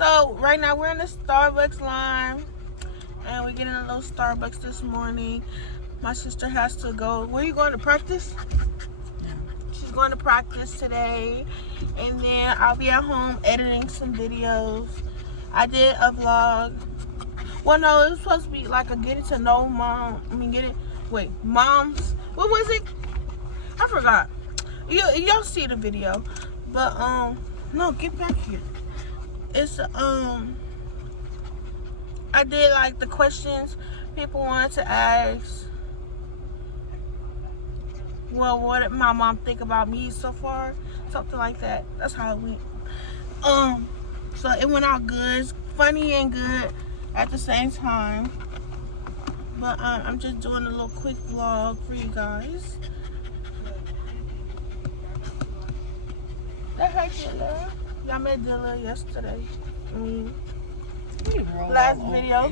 So right now we're in the Starbucks line, and we're getting a little Starbucks this morning. My sister has to go. Where are you going to practice? Yeah. She's going to practice today, and then I'll be at home editing some videos. I did a vlog. Well, no, it was supposed to be like a getting to know mom. Moms. What was it? I forgot. You'll see the video, but no, get back here. It's I did like the questions people wanted to ask. Well, what did my mom think about me so far? Something like that. That's how it went. So it went out good. It's funny and good at the same time. But I'm just doing a little quick vlog for you guys. That hurt Dilla. Y'all met Dilla yesterday. Last video.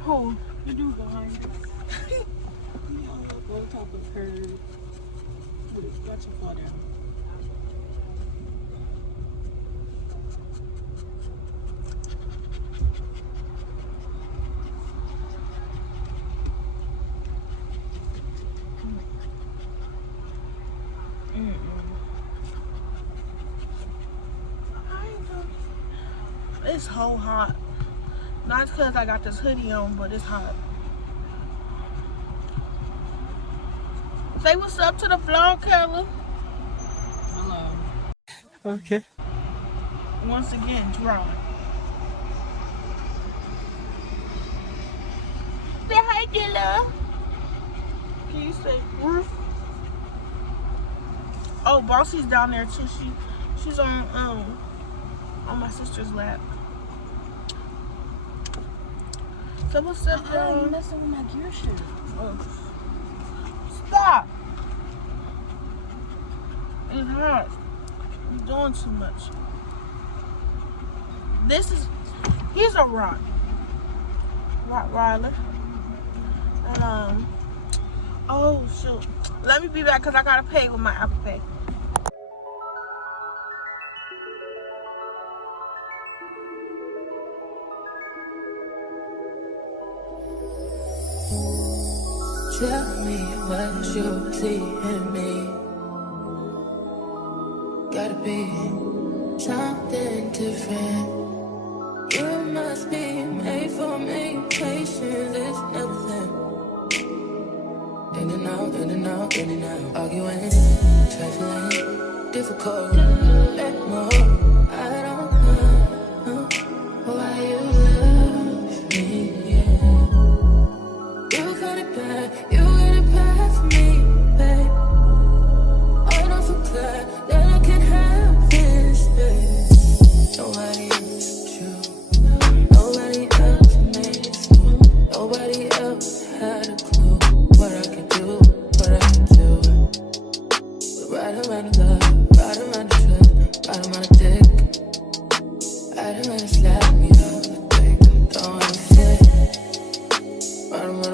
Who? You do behind us. Go top of her. Watch her fall down. It's so hot. Not because I got this hoodie on, but it's hot. Say what's up to the vlog, Kelly. Hello. Okay. Once again, dry. Say hi, Dilla. Can you say roof? Oh, Bossy's down there too. She's on my sister's lap. So what's up, Oh, you messing with my gear shirt. Oh. Stop! It's hot. I'm doing too much. He's a Rottweiler. And oh shoot. Let me be back because I gotta pay with my Apple Pay. Tell me what you see in me. Gotta be something different. You must be made for me. Patience is nothing. In and out, in and out, in and out. Arguing, trifling, difficult. Let more. I don't know why you love me. You got it bad for me, babe. I don't forget that I can have this, babe. Nobody else you, nobody else makes you, nobody else had a clue what I could do, what I could do. We're right around the love, right around the trip, right around the dick, right around the slap me off the dick. Don't wanna fit, right around the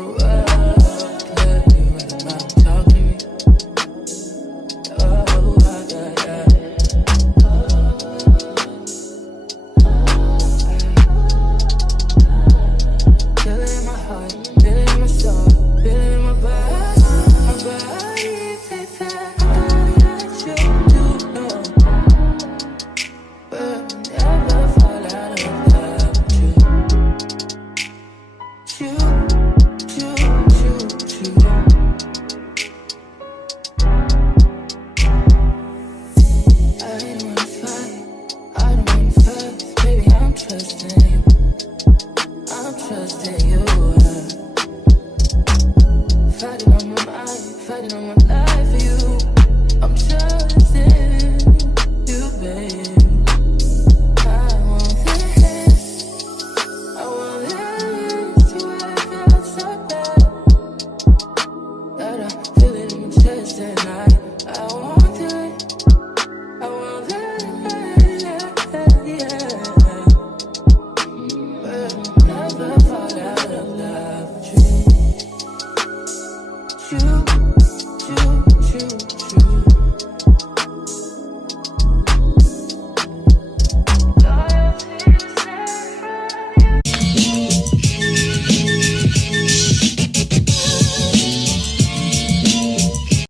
you.